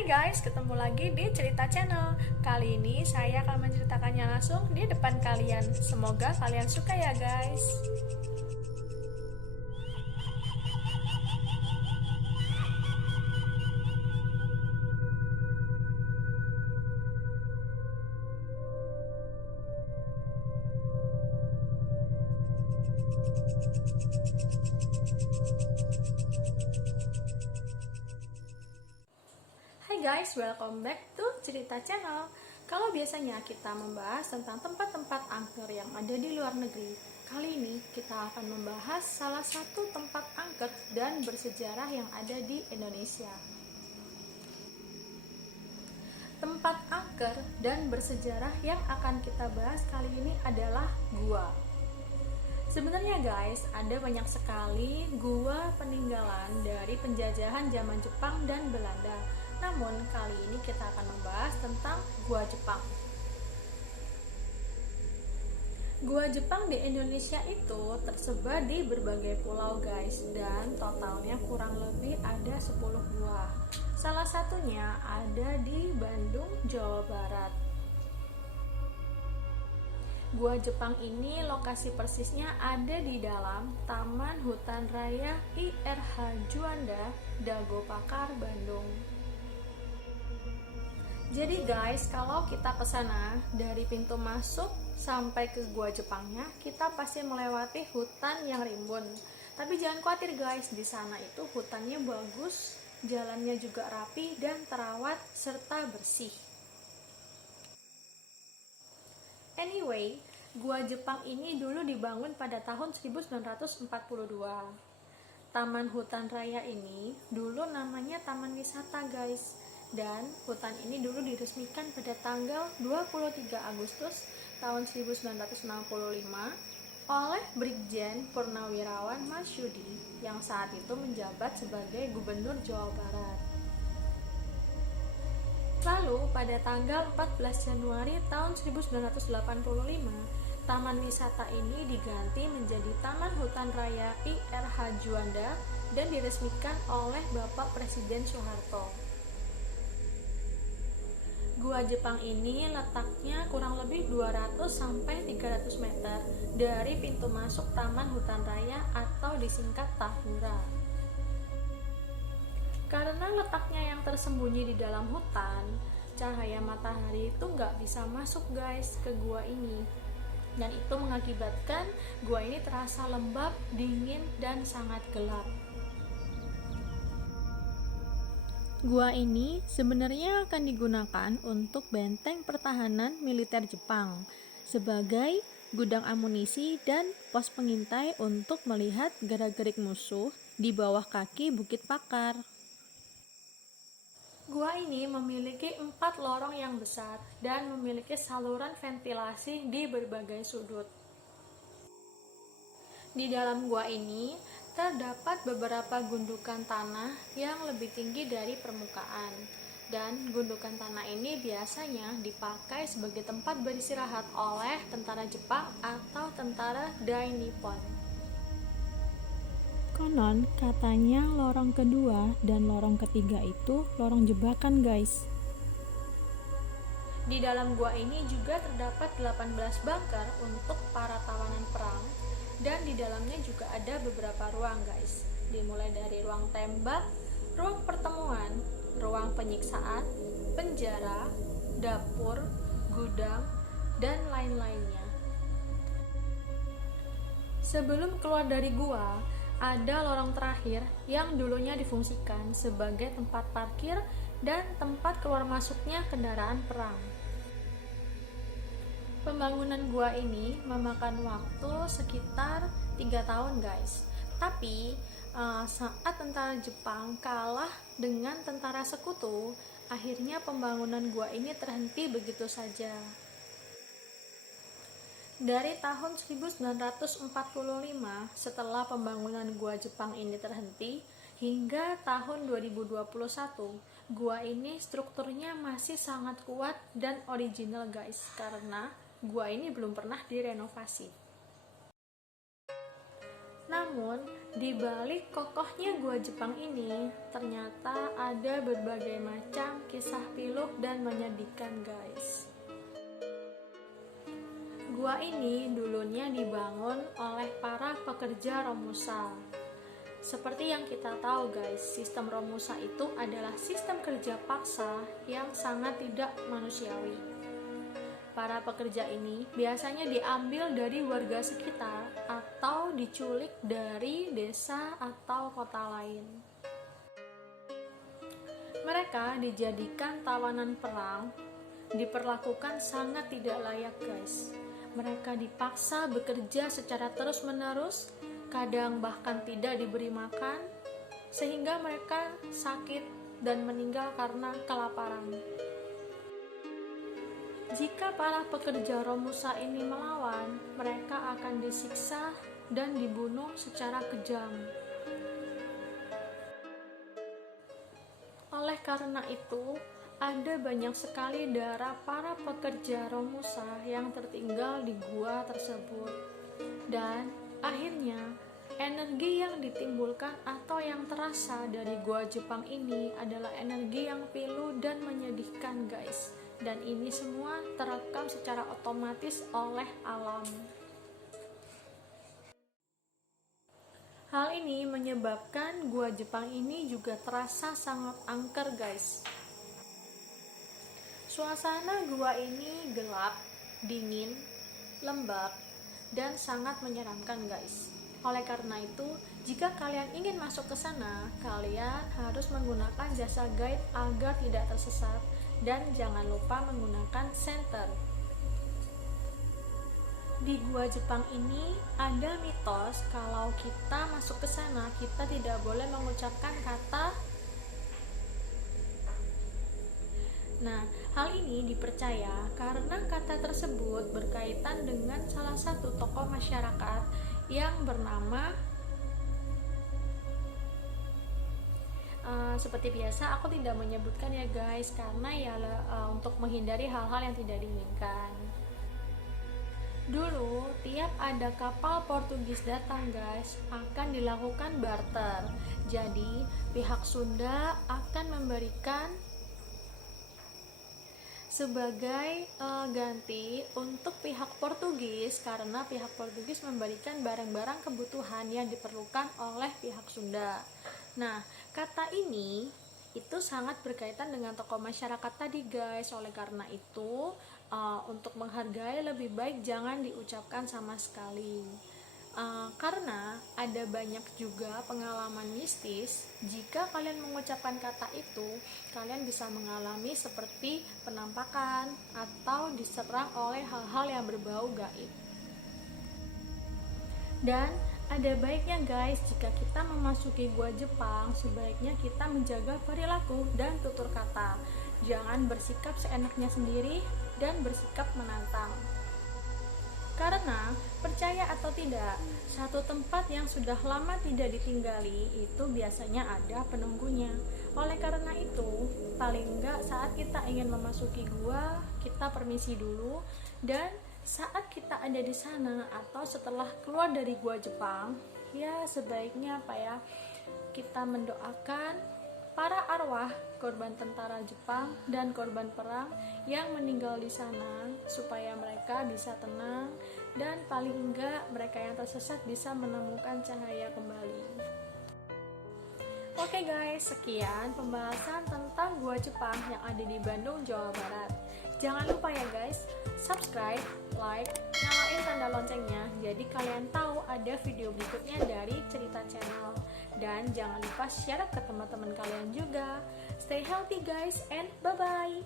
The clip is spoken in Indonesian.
Hai guys, ketemu lagi di Cerita Channel. Kali ini saya akan menceritakannya langsung di depan kalian. Semoga kalian suka ya guys. Hai guys, welcome back to Cerita Channel. Kalau biasanya kita membahas tentang tempat-tempat angker yang ada di luar negeri, kali ini kita akan membahas salah satu tempat angker dan bersejarah yang ada di Indonesia. Tempat angker dan bersejarah yang akan kita bahas kali ini adalah gua. Sebenarnya guys, ada banyak sekali gua peninggalan dari penjajahan zaman Jepang dan Belanda. Namun kali ini kita akan membahas tentang gua Jepang. Gua Jepang di Indonesia itu tersebar di berbagai pulau guys, dan totalnya kurang lebih ada 10 gua. Salah satunya ada di Bandung, Jawa Barat. Gua Jepang ini lokasi persisnya ada di dalam Taman Hutan Raya IRH Juanda, Dago Pakar, Bandung. Jadi guys, kalau kita ke sana dari pintu masuk sampai ke Gua Jepangnya, kita pasti melewati hutan yang rimbun. Tapi jangan khawatir guys, di sana itu hutannya bagus, jalannya juga rapi dan terawat serta bersih. Anyway, Gua Jepang ini dulu dibangun pada tahun 1942. Taman Hutan Raya ini dulu namanya Taman Wisata guys. Dan hutan ini dulu diresmikan pada tanggal 23 Agustus tahun 1965 oleh Brigjen Purnawirawan Marsudi yang saat itu menjabat sebagai Gubernur Jawa Barat. Lalu pada tanggal 14 Januari tahun 1985, Taman Wisata ini diganti menjadi Taman Hutan Raya IRH Juanda dan diresmikan oleh Bapak Presiden Soeharto. Gua Jepang ini letaknya kurang lebih 200-300 meter dari pintu masuk Taman Hutan Raya atau disingkat Tahura. Karena letaknya yang tersembunyi di dalam hutan, cahaya matahari itu nggak bisa masuk guys ke gua ini. Dan itu mengakibatkan gua ini terasa lembab, dingin, dan sangat gelap. Gua ini sebenarnya akan digunakan untuk benteng pertahanan militer Jepang sebagai gudang amunisi dan pos pengintai untuk melihat gerak-gerik musuh di bawah kaki Bukit Pakar. Gua ini memiliki 4 lorong yang besar dan memiliki saluran ventilasi di berbagai sudut. Di dalam gua ini terdapat beberapa gundukan tanah yang lebih tinggi dari permukaan, dan gundukan tanah ini biasanya dipakai sebagai tempat beristirahat oleh tentara Jepang atau tentara Dai Nippon. Konon katanya lorong kedua dan lorong ketiga itu lorong jebakan guys. Di dalam gua ini juga terdapat 18 bunker untuk para tawanan perang, dan di dalamnya juga ada beberapa ruang guys, dimulai dari ruang tembak, ruang pertemuan, ruang penyiksaan, penjara, dapur, gudang, dan lain-lainnya. Sebelum keluar dari gua, ada lorong terakhir yang dulunya difungsikan sebagai tempat parkir dan tempat keluar masuknya kendaraan perang. Pembangunan gua ini memakan waktu sekitar 3 tahun guys. Tapi saat tentara Jepang kalah dengan tentara sekutu, akhirnya pembangunan gua ini terhenti begitu saja. Dari tahun 1945 setelah pembangunan gua Jepang ini terhenti hingga tahun 2021, gua ini strukturnya masih sangat kuat dan original guys, karena gua ini belum pernah direnovasi. Namun, di balik kokohnya gua Jepang ini, ternyata ada berbagai macam kisah pilu dan menyedihkan, guys. Gua ini dulunya dibangun oleh para pekerja Romusa. Seperti yang kita tahu, guys, sistem Romusa itu adalah sistem kerja paksa yang sangat tidak manusiawi. Para pekerja ini biasanya diambil dari warga sekitar atau diculik dari desa atau kota lain. Mereka dijadikan tawanan perang, diperlakukan sangat tidak layak, guys. Mereka dipaksa bekerja secara terus-menerus, kadang bahkan tidak diberi makan, sehingga mereka sakit dan meninggal karena kelaparan. Jika para pekerja Romusa ini melawan, mereka akan disiksa dan dibunuh secara kejam. Oleh karena itu, ada banyak sekali darah para pekerja Romusa yang tertinggal di gua tersebut. Dan akhirnya, energi yang ditimbulkan atau yang terasa dari gua Jepang ini adalah energi yang pilu dan menyedihkan, guys. Dan ini semua terekam secara otomatis oleh alam. Hal ini menyebabkan gua Jepang ini juga terasa sangat angker, guys. Suasana gua ini gelap, dingin, lembab, dan sangat menyeramkan, guys. Oleh karena itu, jika kalian ingin masuk ke sana, kalian harus menggunakan jasa guide agar tidak tersesat. Dan jangan lupa menggunakan senter. Di gua Jepang ini ada mitos kalau kita masuk ke sana kita tidak boleh mengucapkan kata. Nah, hal ini dipercaya karena kata tersebut berkaitan dengan salah satu tokoh masyarakat yang bernama seperti biasa, aku tidak menyebutkan ya, guys, karena ya untuk menghindari hal-hal yang tidak diinginkan. Dulu, tiap ada kapal Portugis datang, guys, akan dilakukan barter. Jadi, pihak Sunda akan memberikan sebagai ganti untuk pihak Portugis, karena pihak Portugis memberikan barang-barang kebutuhan yang diperlukan oleh pihak Sunda. Nah, kata ini itu sangat berkaitan dengan tokoh masyarakat tadi, guys. Oleh karena itu, untuk menghargai lebih baik jangan diucapkan sama sekali. Karena ada banyak juga pengalaman mistis. Jika kalian mengucapkan kata itu, kalian bisa mengalami seperti penampakan atau diserang oleh hal-hal yang berbau gaib. Dan ada baiknya, guys, jika kita memasuki gua Jepang, sebaiknya kita menjaga perilaku dan tutur kata. Jangan bersikap seenaknya sendiri dan bersikap menantang. Karena, percaya atau tidak, satu tempat yang sudah lama tidak ditinggali itu biasanya ada penunggunya. Oleh karena itu, paling enggak saat kita ingin memasuki gua, kita permisi dulu, dan saat kita ada di sana atau setelah keluar dari gua Jepang, ya sebaiknya kita mendoakan para arwah korban tentara Jepang dan korban perang yang meninggal di sana supaya mereka bisa tenang dan paling enggak mereka yang tersesat bisa menemukan cahaya kembali. Oke, guys, sekian pembahasan tentang gua Jepang yang ada di Bandung, Jawa Barat. Jangan lupa ya, guys, subscribe, like, nyalain tanda loncengnya jadi kalian tahu ada video berikutnya dari Cerita Channel. Dan jangan lupa share ke teman-teman kalian juga. Stay healthy, guys, and bye-bye.